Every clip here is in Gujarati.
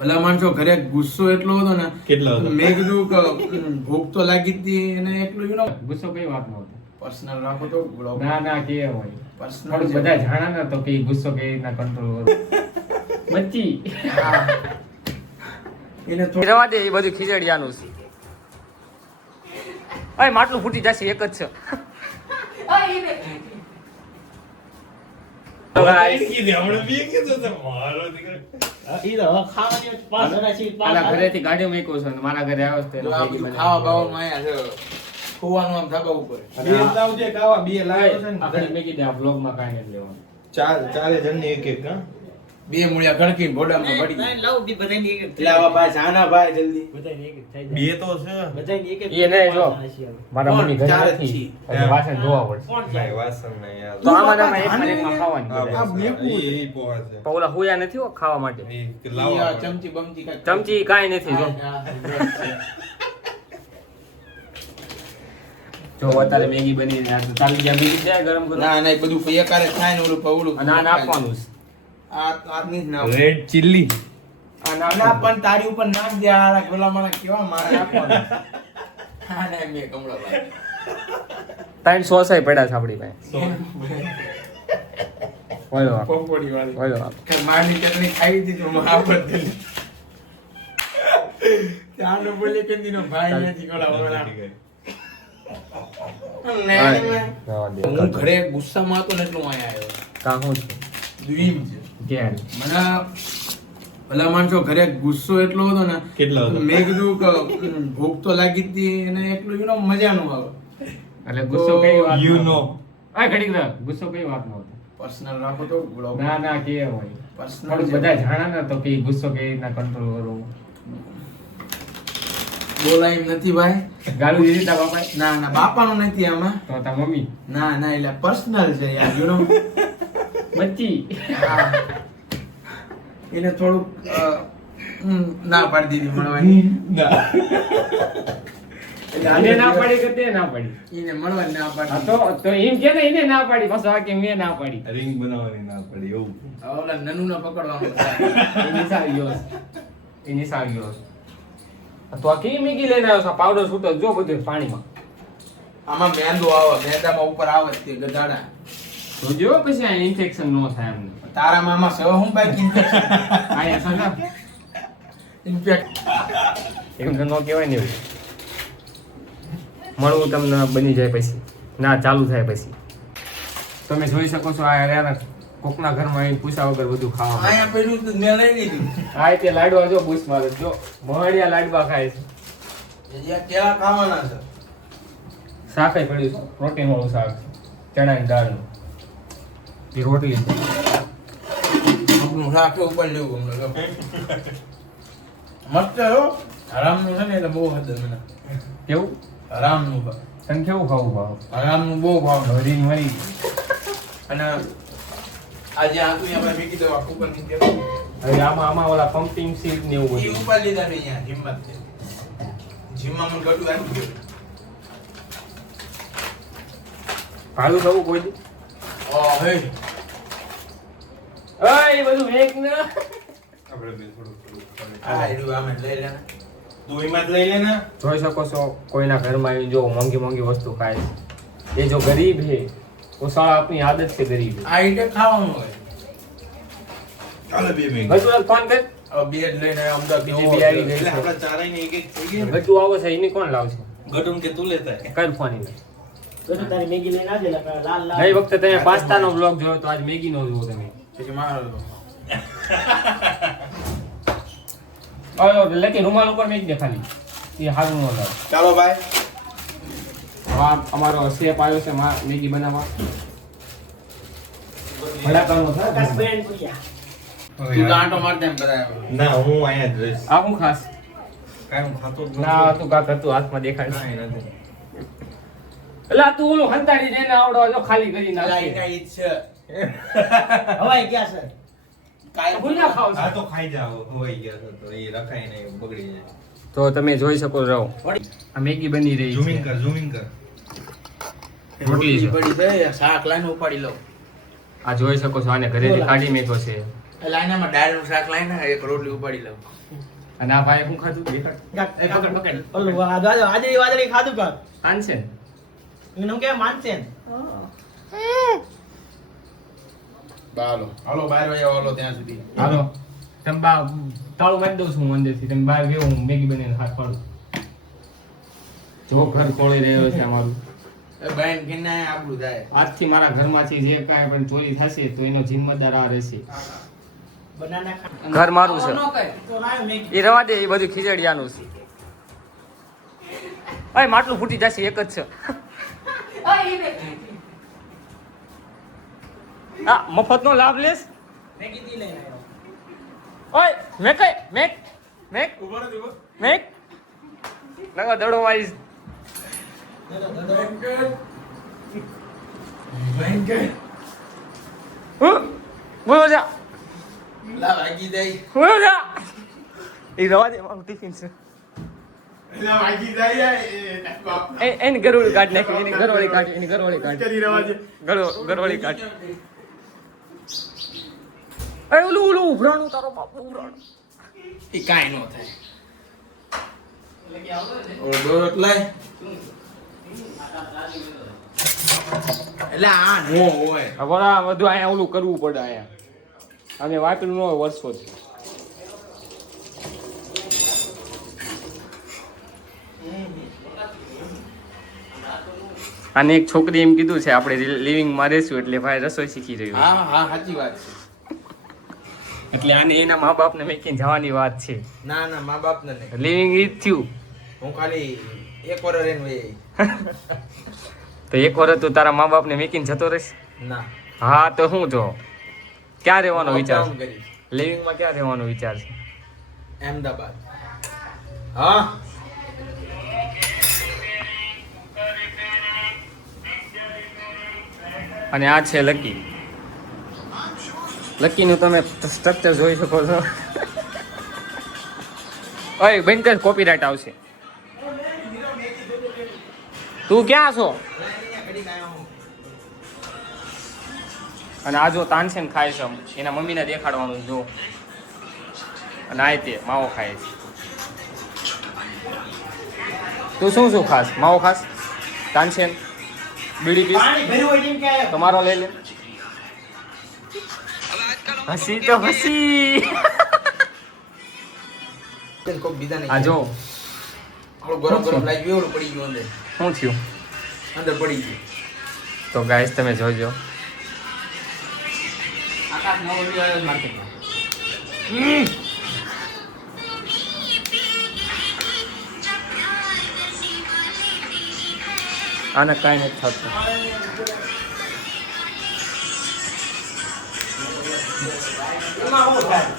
ભલા માણસો ઘરે ગુસ્સો એટલો હતો ને કેટલો હતો? મેં કીધું કે ભૂખ તો લાગી હતી એને એટલું ગુસ્સો કઈ વાત નો હતો. પર્સનલ રાખો તો બ્લોગ ના કે હોય પર્સનલ થોડું બધા જાણા ને તો કે ગુસ્સો કેવી રીતના કંટ્રોલ કરો. બચ્ચી એને રવા દે એ બધું ખીચડિયાનું છે. અય માટલું ફૂટી જશે એક જ છે. આલા ઘરેથી ગાડી મૂક્યો છે ને મારા ઘરે આવ્યો છે તો આ બધું ખાવા બાવાનું આયા છે ખોવાનું આમ ધાબા ઉપર આપણે મેં કીધું આ બ્લોગમાં કાંઈ નથી લેવાનું. ચારે જણને એક એક હા બે મૂળિયા ગણકીને ભોડામાં પડી એટલે આવા ભાઈ જાના ભાઈ જલ્દી બે તો છે એ નહીં જો મારા કોણ? મમ્મી ઘરે ચાર જ નથી છીએ. એટલે વાસણ ધોવા પડશે. ભાઈ વાસણ ને યાર તો આમાં ને આમાં એકમાં ને એકમાં ખાવાની આ બધા. મેકું છે. એ પોવા છે પણ ઓલા હુયા નથી હો ખાવા માટે. એ કે ઈ લાવો આ ચમચી બમચી કાંઈ ચમચી કાંઈ નથી જો. જો અત્યારે મેગી બની ચાલી ગયા મેગી જાય ગરમ ગરમ ના ના એ બધું એકારે થાય ને ઓલું પવળું અને આ નાખવાનું છે. આ ની જ ના રેડ ચિલ્લી આ ના નાખવાનું. પણ તારી ઉપર નાખ દે આ પેલા મને કેવા મારે આપવાનું હા ના મેં કમળાભાઈ 3 સોસાઈ પડ્યા છે આપણી પાસે. ઓલો આપ, પકોડી વાળી ઓલો આપ. કે મારની ચટણી ખાઈ હતી તો મહાબત ચાલો બોલે કે દીનો ભાઈ નથી કોલા ઓલા જવા દે. હું ઘરે ગુસ્સામાં હતો ને એટલું અહીંયા આવ્યો કાં શું છે? દ્વીમ છે ક્યાં? મને ભલા માણસો ઘરે ગુસ્સો એટલો હતો ને કેટલો હતો? મેં કીધું કે ભૂખ તો લાગી હતી એને એટલું મજા નો આવે એટલે ગુસ્સો કઈ વાત You know. આ ઘડીક રહે. ગુસ્સો કઈ વાત નો હતો. પર્સનલ રાખો તો બ્લોગ ના કે હોય પર્સનલ થોડું બધા જાણા ને તો કે ગુસ્સો કેવી રીતના કંટ્રોલ કરો. બોલાય એમ નથી ભાઈ ગાળું દીધી તા બાપા ના ના બાપાનું નથી આમાં તો તા મમ્મી ના ના એટલે પર્સનલ છે યાર યુ નો બચ્ચી એને થોડુંક ના પાડી દીધી મળવાની એને ના પાડી કે તે ના પાડી. એને મળવાની ના હા પાડી તો એમ કે ને એને ના પાડી પાછો આ કે મેં ના પાડી. રિંગ બનાવવાની ના પડી એવું ઓલા નનુ ને પકડવાનું છે. એની સારી યોસ એની સારી યોસ તો આ કેવી મેગી લઈને આવ્યો છે? પાવડર છૂટો જો બધું પાણીમાં આમાં મેંદો આવે મેંદામાં ઉપર આવે જ તે ગધાડા તો જો પછી આ ઇન્ફેક્શન નો થાય એમને. તારા મામા સહ હું બાઈક આ એસા ના ઇન્ફેક્ટ એમ તો ન કહેવાય ને એવું. મળવું તમને બની જાય પછી ના ચાલુ થાય પછી તમે જોઈ શકો છો આ યાર કોકના ઘરમાં આવીને પૂછા વગર બધું ખાવા આયા પેલું તો મેં લઈ લીધું આ તે લાડવા જો બૂસ મારે જો મહડિયા લાડવા ખાય છે. જ્યાં કેળા ખાવાના છે શાકે પડ્યું છે પ્રોટીન વાળું શાક ચણાની દાળનું એ રોટલી છે. આપણું શાક ઉપર લેવું અમને મસ્ત હો હરામનું છે ને એટલે બહુ હદ મને કેવું હરામનું ભાવ તને કેવું ખાવું ભાવ હરામનું બહુ ભાવ હરી મરી અને આજે આતું આપણે મેકી દો આખું પર ની દેવું હવે આમાં ઓલા પમ્પિંગ સીટ ને એવું એ બધું ઉપર લીધા ને અહીંયા જીમમાં જ છે જીમમાં મને ગટું આવી ગયું ભાડું થવું કોઈ દી? ઓ હે એ બધું વેક ને આપણે બે થોડું આ એડું આમે લઈ લે ને તું એમાં જ લઈ લે ને જોઈ શકો છો કોઈના ઘરમાં આવીને જો મોંઘી મોંઘી વસ્તુ ખાય છે. એ જો ગરીબ છે તો સાળા આપણી આદત છે ગરીબ. આ ઈટે ખાવાનું હોય ચાલે બે મિનિટ ગટુ ફોન કર. હવે બે જ લઈને અમદાવાદ બીજી બી આવી ગઈ એટલે છે. આપણા ચારેયને એક એક થઈ ગઈ ને ગટુ આવે છે એની કોણ લાવશે? ગટુમ કે તું લેતા હે? કર ફોન એને. તારી મેગી લઈને આવજે લાલ લાલ ગઈ વખતે તમે પાસ્તાનો બ્લોગ જોયો તો આજ મેગી નો જોવો તમે. પછી મારો ઓલો લેકે રૂમાલ ઉપર મેગી દે ખાલી એ હારું ન લાગે. ચાલો ભાઈ આ અમારો શેફ આવ્યો છે મેગી બનાવવા. ભડાકાનો આકાશ થાય. બેન પૂછ્યા તું તો આંટો મારતા એમ બધા ના હું અહીંયા જ રહીશ આ હું ખાસ કાંઈ હું ખાતો જ નથી. ના તું કાક હતું હાથમાં દેખાય છે. કાંઈ નથી. એટલે આ તું ઓલું હંતાડી જઈને આવડો જો ખાલી કરી લાઈ નાખી. કાઈ છે હવાઈ ગયા છે કાઈ ભૂલ ના ખાવ આ તો ખાઈ જાઓ હોઈ ગયા છો તો એ રખાય ને બગડી જાય તો તમે જોઈ શકો રહો આ મેગી બની રહી ઝૂમિંગ છે. કર ઝૂમિંગ કર રોટલી છે. પડી છે શાક લાઈને ઉપાડી લઉં આ જોઈ શકો છો આને ઘરેથી કાઢી મેકો છે એટલે આનામાં દાળનું શાક લાઈને એક રોટલી ઉપાડી લઉં. અને આ ભાઈ શું ખાધું દેખાડ એ પકડ. ઓલું વાદળી ખાધું કાક. આનશે ને? એનું કેમ માનશે ને? હાલો હાલો બહાર વયા હાલો ત્યાં સુધી. હાલો તમે તાળું મારી દઉં છું હું અંદરથી. તમે બહાર ગયો હું મેગી બનાવીને હાથ પાડું. જો ઘર ખોળી રહ્યો છે અમારું. એ બહેન કેને આપણું થાય. આજથી મારા ઘરમાંથી જે કાંઈ પણ ચોરી થશે તો એનો જિમ્મેદાર આ રહેશે. બનાના ખા. ઘર મારું છે તો લાવ મેગી. એ રવા દે, એ બધું ખીચડિયાનું છે. અય માટલું ફૂટી જશે, એક જ છે. આ મફતનો લાભ લેસ. મેગી દી લઈને આવ્યો. ઓય મેક નગર દડો વાઈસ. બોલો જા લા વાગી જાય. બોલો જા. એ રવા દે, મારું ટિફિન છે. લા વાગી જાય. એની ગરોળી કાઢ નાખી, એની ગરોળી કાઢ. કરી રવા દે. ગરોળી કાઢ. અરે ઓલું ઉભરાણું, તારો બાપ ઉભરાણું. એ કાંઈ ન થાય. ઓલો ડોટ લાય. એટલે આ નો હોય. હવે આ બધું અહીંયા ઓલું કરવું પડે અહીંયા. અને વાપર્યું ન હોય વર્ષોથી. અને એક છોકરી એમ કીધું છે આપણે લિવિંગમાં રહેશું એટલે ભાઈ રસોઈ શીખી રહ્યું. હા હા સાચી વાત છે. એટલે આને એના મા બાપને મેકીને જવાની વાત છે. ના ના મા બાપ ને નહીં. લિવિંગ ઈ જ થયું. હું ખાલી એક વાર રહીને વહી તો એક વાર તું તારા મા બાપને મેકીને જતો રહીશ? ના હા તો શું જો ક્યાં રહેવાનો વિચાર અપડાઉન છે? કરીશ. લિવિંગમાં ક્યાં રહેવાનો વિચાર છે? અહેમદાબાદ. હા અને આ છે લકી. લકીનું તમે સ્ટ્રક્ચર જોઈ શકો છો. ઓય બંધ કર, કોપીરાઇટ આવશે. તું ક્યાં છો? અને આ જો તાનસેન ખાય છે, એના મમ્મીને દેખાડવાનું જો. અને આ તે માવો ખાય છે. તું શું શું ખાસ? માવો ખાસ? તાનસેન બીડી પીસ? પાણી ભર્યું હોય જેમ કે આયો. તમારો લઈ લે. હસી તો હસી. કોક બીજા નહીં. આ જો આપણું ગરમ ગરમ લાગ્યું એવું પડી ગયું અંદર. શું થયું? અંદર પડી ગયું. તો ગાઈસ તમે જોજો. આકાશ નવો વિડિયો આવ્યો માર્કેટમાં. આને કાંઈ નથી થતું. એમાં શું થાય?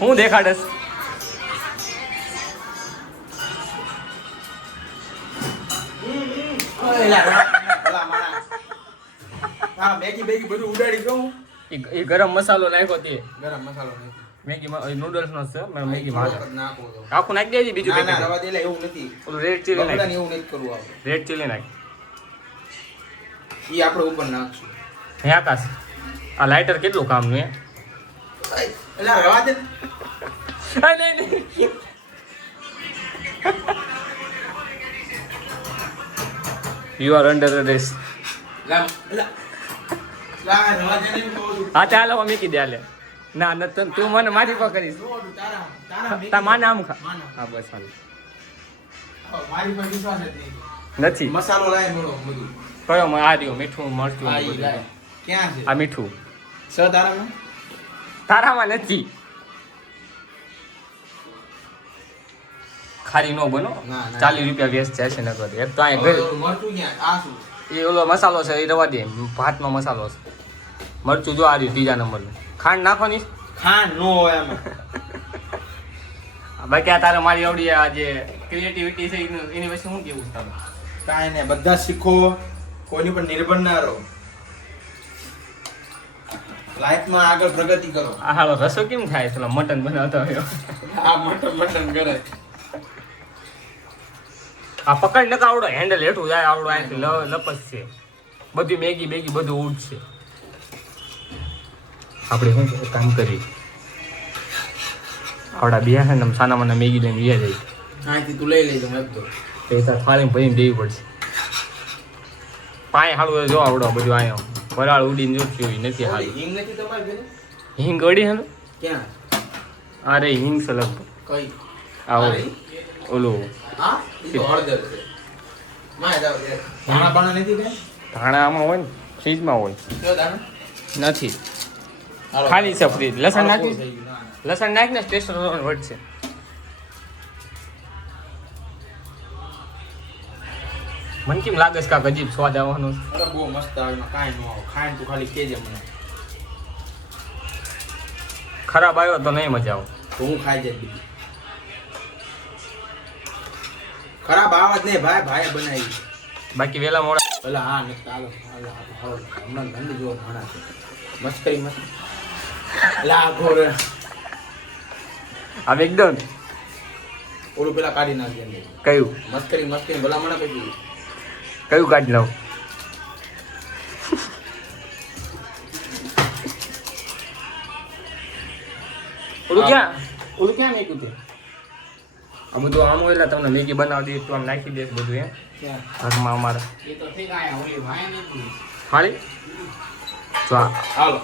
હું દેખાડસ? ઓલા માણસ. હા મેગી બેગી બધું ઉડાડી દઉં. એ ગરમ મસાલો નાખ્યો તે ગરમ મસાલો નહીં. મેગી નૂડલ્સ નો છે. મેં મેગી માં નાખો તો. આખું નાખી દેજે. બીજું ના ના પેકેટ રવા દે લે, એવું નથી. ઓલું રેડ ચીલી બગડાને નાખ. એવું નથી કરવું આપણે. રેડ ચીલી નાખ. ઈ આપણે ઉપર નાખશું. હે આકાશ, આ લાઇટર કેટલું કામનું હે? એટલે રવા દે. નહીં. You are under arrest. લા રવા દે ને એમ કહું છું. હા ચાલો મૂકી દે. હાલે ના ન તું મને મારી પર કરીશ. તારા મેગી. તા માને આમ ખા. માના. હા બસ હાલ. મારી પર વિશ્વાસ જ નહીં. નથી મસાલો લાય મળો બધું. કયો આ રહ્યો મીઠું મરચું આ ઈ બધું. લાય. ક્યાં છે? આ મીઠું સ તારામાં? તારામાં નથી. ખારી નો બનો. ના, ના. 40 રૂપિયા વેસ્ટ જાય છે નકર. એક તો અહીંયા ઘરે મરચું ક્યાં? આ શું? એ ઓલો મસાલો છે એ રવા દે. ભાતનો મસાલો છે. મરચું જો આ રહ્યું 3જા નંબરનું. ખાંડ નાખવાની. ખાંડ નો હોય આમાં. બાકી આ તારે મારી આવડી આ જે ક્રિએટિવિટી છે એની વિશે શું કેવું છે તારું? કાંઈ નહીં, બધા શીખો, કોઈની પર નિર્ભર ના રહો, લાઈફમાં આગળ પ્રગતિ કરો. આ હાલો રસો કેમ ખાય છે? મટન બનાવતો હોય. આ મટન કરે. આ પકડ નકા આવડો હેન્ડલ હેઠું જાય આવડો અહીંથી લપસ છે બધી મેગી બેગી બધું ઉડશે. આપણે શું કામ કરી આવડા બે છે ને સાના મને મેગી લઈને વ્યા જાય અહીંથી તું લઈ લેજો એકદમ પૈસા થાળીમાં ભરીને દેવી પડશે. પાય હાડું જો આવડો બધું અહીંયા વરાળ ઉડીને જો થયું નથી હાલ હિંગ નથી તમારી ઘરે? હિંગ અડી હે ને ક્યાં? અરે હિંગ છે લગભગ કઈ? આવો અરે, ઓલું હા ઈ તો હળદર છે. માં જાવ દે. ધાણા બાણા નથી કઈ? ધાણા આમાં હોય ને ફ્રીજમાં હોય કયો દાણા? નથી હાલો. ખાલી છે ફ્રીજ. લસણ હાલો, નાખી થઈ ગયું. ના, ના. લસણ નાખીને ટેસ્ટ વધશે. મને કેમ લાગે છે કાંક અજીબ સ્વાદ આવવાનો છે? અરે બહુ મસ્ત આવે એમાં કાંઈ ન આવે ખાઈને તું ખાલી કહેજે મને ખરાબ આવ્યો તો નહીં મજા આવે. તો હું ખાઈ જઈશ બીજું. ખરાબ આવાજ નહીં ભાઈ ભાઈ બનાવી બાકી વેલા મોડા પેલા હા ને ચાલો હમણાં ઠંડી જોવો ઘણા છે મસ્કરી મસ્ત લા ઘોરે હવે એકદમ ઓલું પેલા કાઢી નાખજે અંદર. કયું મસ્કરી ભલામણ કઈ કયું કાઢી લઉં? ઓલું ક્યાં મેક્યું તે? આ બધું આમ હોય એટલે તમને મેગી બનાવી દઈશ તું આમ નાખી દઈશ બધું એમ ઘરમાં અમારા ખાલી જો હાલો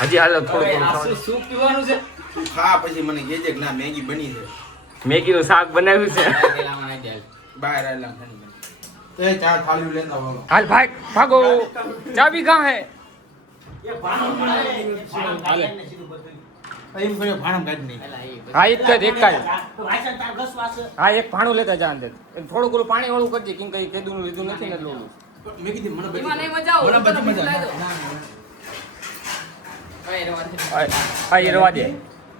હજી હાલ થોડું સૂપ પીવાનું છે તું ખા પછી મને કહેજે કે ના મેગી બની છે મેગીનું શાક બનાવ્યું છે. બહાર આવેલા ઠંડી એ ચાર થાળીઓ લેતા બોલો હાલ ભાઈ ભાગો ચાબી કहाँ है? એમ કરે ભાણમ કાઢી નહીં હા એક જ હા એક ભાણું લેતા જા અંદર થોડું ઘણું પાણી વાળું કરજે કેમ કઈ કેદું લીધું નથી ને લોલું મેં કીધું મને બધી એમાં નહીં મજા આવે. મને બધી મજા આવે. હા એ રવા દે.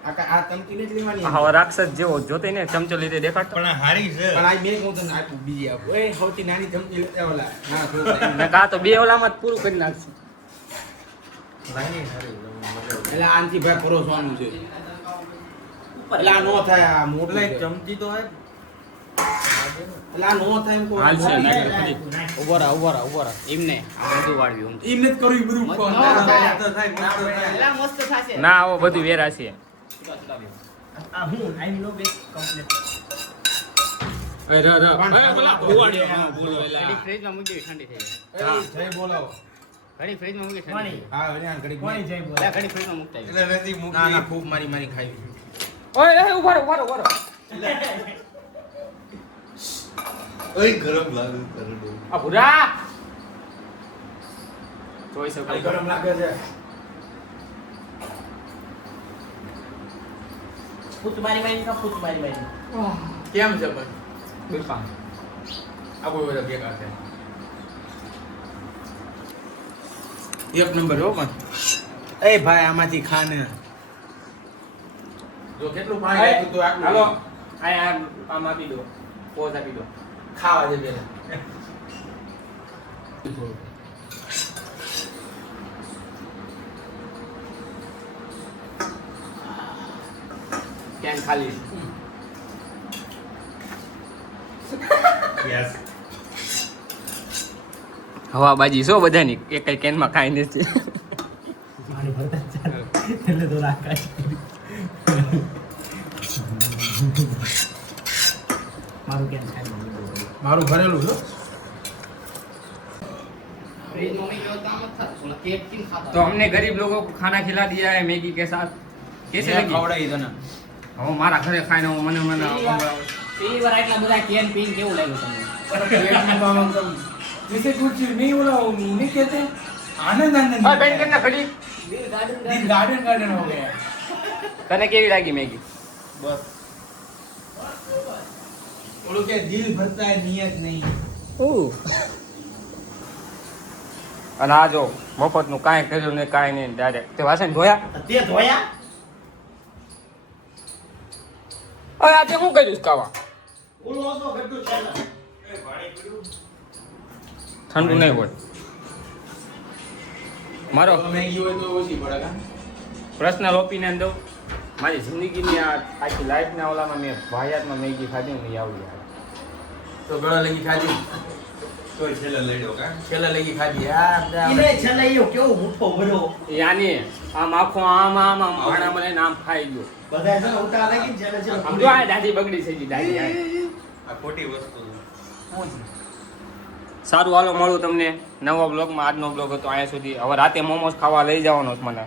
આ તમકી નથી લેવાની હા રાક્ષસ જેવો જોતે ને ચમચો લીધે દેખાડતો પણ આ હારી છે પણ આ મેં હું તને આપું બીજી આપું એ સૌથી નાની ચમચી લેતા ઓલા ના છોકરા ને કા તો બે ઓલામાં જ પૂરું કરી નાખશું. એટલે આનથી ભાઈ પરોસવાનું છે એટલે આ નો થાય આ મોટલા એક ચમચી તો હે એટલે આ નો થાય એમ કોઈ હાલ છે ઉભો રહો એમને આ બધું વાળ્યું. એમ નથી કરવું ઈ બધું એલા મસ્ત થાશે. ના આવો બધું વેરા છે. આ હું આઈ નો બેસ્ટ કમ્પ્લીટ ઘડી ફ્રીજમાં મૂકી દેવી, ઠંડી થઈ જાય. જય બોલાવો ઘડી ફ્રીજમાં મૂકી ઠંડી થઈ હા વળી આ ઘડી કોની જય જાય. બોલ એલા ઘડી ફ્રીજમાં મૂકતા આવી. એટલે નથી ના ના મૂકી ખૂબ મારી મારી ખાઈ ઓય એ ઉભા રહો ઓય ગરમ લાગે કરે આ ભૂરા જોઈ શકો ખાલી ગરમ લાગે છે ફૂટ મારી કેમ છે પણ બેફામ. આ કોઈ બધા ભેગા છે એક નંબર હો પણ એ ભાઈ આમાંથી ખાને જો કેટલું પાણી લાગ્યું તો આટલું હાલો આમ આપી દો પોઝ આપી દો. ખાવા દે પેલા કેન ખાલી યસ હવા બાજી છો બધાની એક કઈ કેનમાં ખાઈ નથી. મારી ભરતા ચાલ એટલે તો રાખાય મારું કેમ ખાઈ મારું ભરેલું છો ફ્રીજમાં મૂકી દો તો આમ જ થાત. ઓલા કેક કેમ ખાતા? तो हमने गरीब लोगों को खाना खिला दिया है मैगी के साथ. कैसे लगी? ખવડાવી તને હવે મારા ઘરે ખાઈને હું મને પેલી વાર આટલા બધા કેન પીને કેવું લાગ્યું તમને? जैसे कुछ नहीं बोला नहीं कहते आनंद आनंद ઓય બેન કેમ ના ખડી दिन गार्डन गार्डन हो गया તને કેવી લાગી મેગી? बस वो लोग क्या दिल भरता है नियत नहीं અને આ જો મફતનું કાંઈ કર્યું ને કાંઈ નહીં ડાયરેક્ટ તે વાસણ ધોયા. તે ધોયા હવે આજે શું કર્યું કાવા ઓલો તો ગડ્ડું ચાલે ઠંડુ નહીં હોય. મારો मैगी हो तो ओછી પડે કા પર્સનલ ઓપિનિયન દઉં મારી જિંદગીની આ આખી લાઈફના ઓલામાં મેં ભાયાતમાં મેગી ખાધી ને એ આવડી આવે. તો ગળા લગી ખાધી તોય છેલ્લે લડ્યો કા છેલ્લા લગી ખાધી આ ઈને છેલ્લે ઈયો કેવો મુઠ્ઠો ભર્યો યાની આમ આખો આમ ભાણા મને નામ ખાઈ ગયો બધા છે ને ઉતા લાગી ને છેલ્લે છેલ્લે આમ જો આ દાઢી બગડી છે જી દાઢી આ. આ ખોટી વસ્તુ સારું હાલો મળું તમને નવા બ્લોગમાં. આજનો બ્લોગ હતો અહીંયા સુધી. હવે રાતે મોમોસ ખાવા લઈ જવાનો છે મને.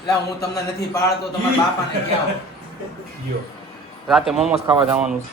એટલે હું તમને નથી પાડતો તમારા બાપાને ક્યાં રાતે મોમોસ ખાવા જવાનું છે.